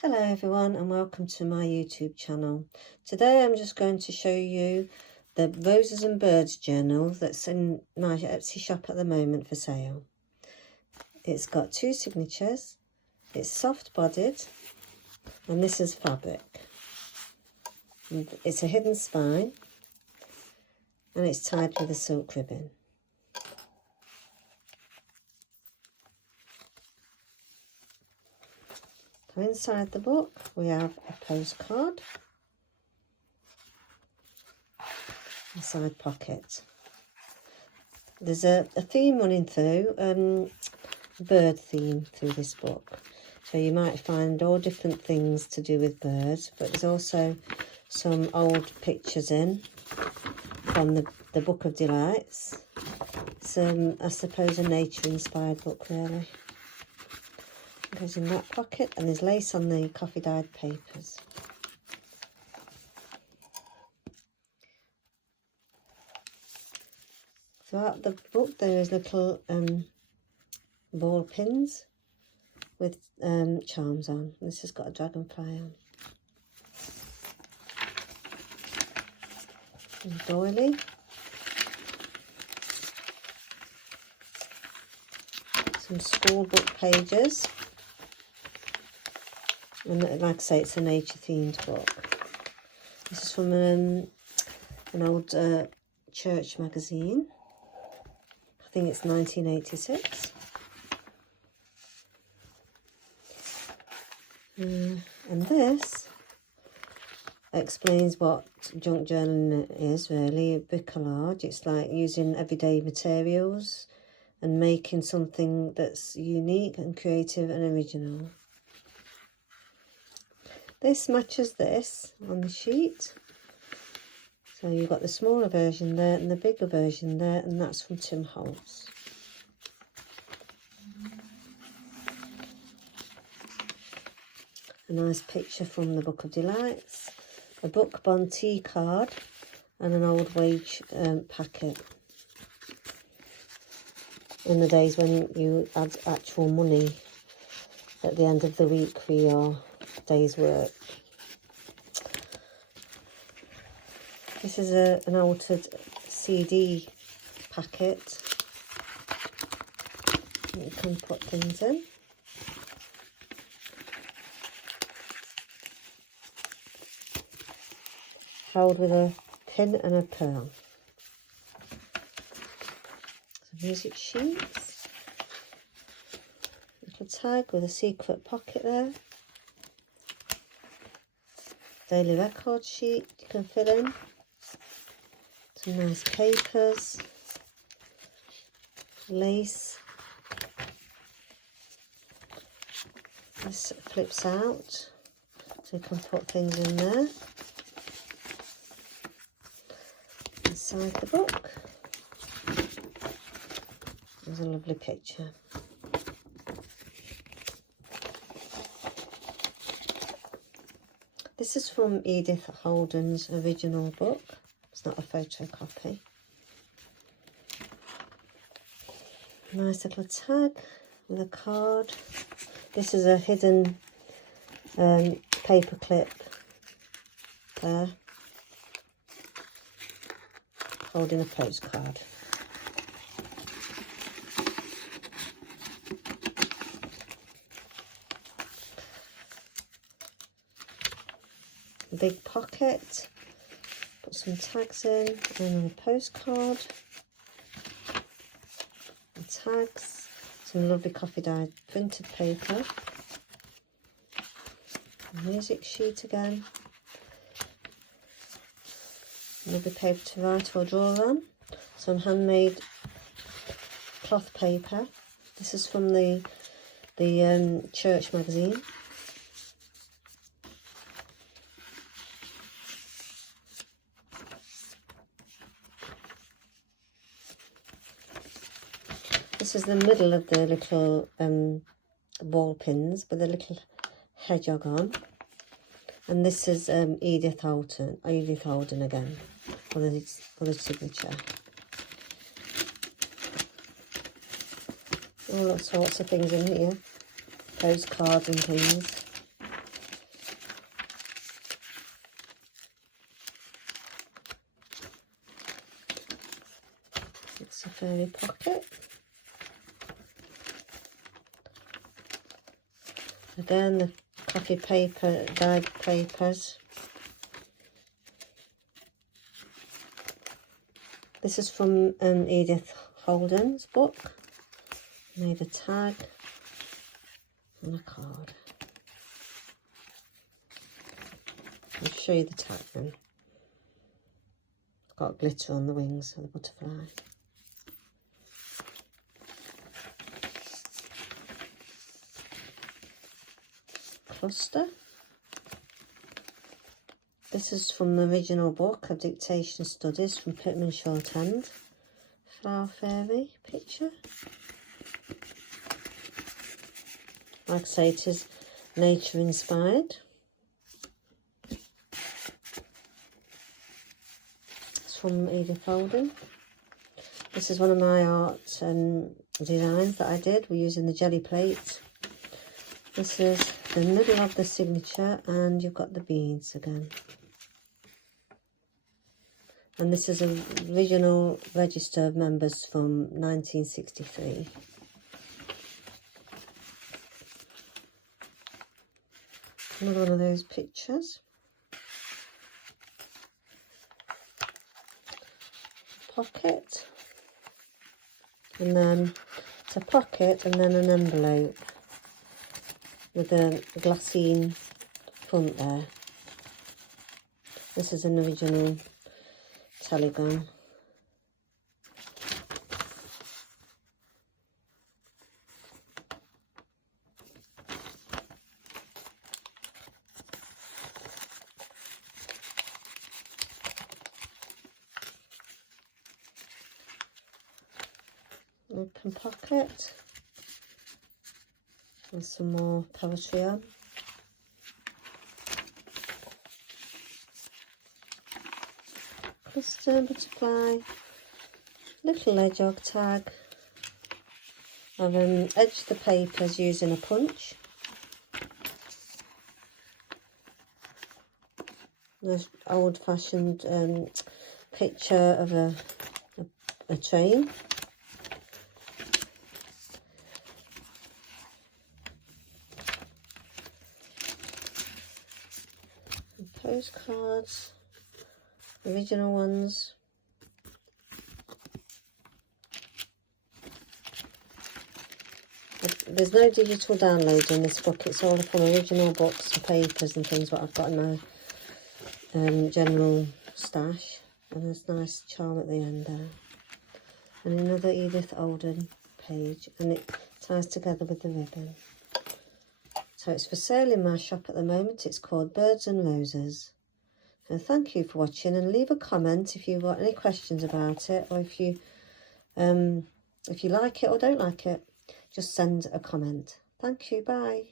Hello everyone and welcome to my YouTube channel. Today I'm just going to show you the Roses and Birds journal that's in my Etsy shop at the moment for sale. It's got 2 signatures, it's soft bodied and this is fabric. And it's a hidden spine and it's tied with a silk ribbon. So inside the book we have a postcard, a side pocket. There's a theme running through, bird theme through this book. So you might find all different things to do with birds, but there's also some old pictures in from the Book of Delights. It's, I suppose, a nature-inspired book, really. It goes in that pocket, and there's lace on the coffee-dyed papers. Throughout the book there is little ball pins with charms on. This has got a dragonfly on. And doily. Some school book pages. And like I say, it's a nature themed book. This is from an old church magazine. I think it's 1986. And this explains what junk journaling is, really. Bricolage. It's like using everyday materials and making something that's unique and creative and original. This matches this on the sheet. So you've got the smaller version there and the bigger version there, and that's from Tim Holtz. A nice picture from the Book of Delights, a book bond tea card, and an old wage packet. In the days when you had actual money at the end of the week for your day's work. This is an altered CD packet. You can put things in. Held with a pin and a pearl. Some music sheets. Little tag with a secret pocket there. Daily record sheet you can fill in. Some nice papers. Lace. This flips out, so you can put things in there. Inside the book, there's a lovely picture. This is from Edith Holden's original book. It's not a photocopy. Nice little tag with a card. This is a hidden paper clip there, holding a postcard. A big pocket, put some tags in, and a postcard, and tags, some lovely coffee dyed printed paper, a music sheet again, lovely paper to write or draw on, some handmade cloth paper. This is from the church magazine. This is the middle of the little ball pins with a little hedgehog on. And this is Edith Holden again for the signature. All sorts of things in here, postcards and things. fairy pocket. Again, the coffee paper, dyed papers. This is from Edith Holden's book. Made a tag and a card. I'll show you the tag then. It's got glitter on the wings of the butterfly. Cluster. This is from the original book of Dictation Studies from Pitman Shorthand. Flower fairy picture. Like I say, it is nature inspired. It's from Edith Holden. This is one of my art designs that I did. We're using the jelly plate. This is the middle of the signature, and you've got the beads again. And this is an original register of members from 1963. Another one of those pictures. Pocket. And then it's a pocket and then an envelope with a glassine front there. This is an original telegram. Open pocket. And some more poetry on. Cluster, butterfly, little hedgehog tag. I've edged the papers using a punch. There's old-fashioned picture of a train. And postcards. Original ones. There's no digital download in this book. It's all from original books and papers and things what I've got in my general stash. And there's a nice charm at the end there. And another Edith Holden page. And it ties together with the ribbon. So it's for sale in my shop at the moment. It's called Birds and Roses. So thank you for watching, and leave a comment if you've got any questions about it, or if you like it or don't like it, just send a comment. Thank you, bye.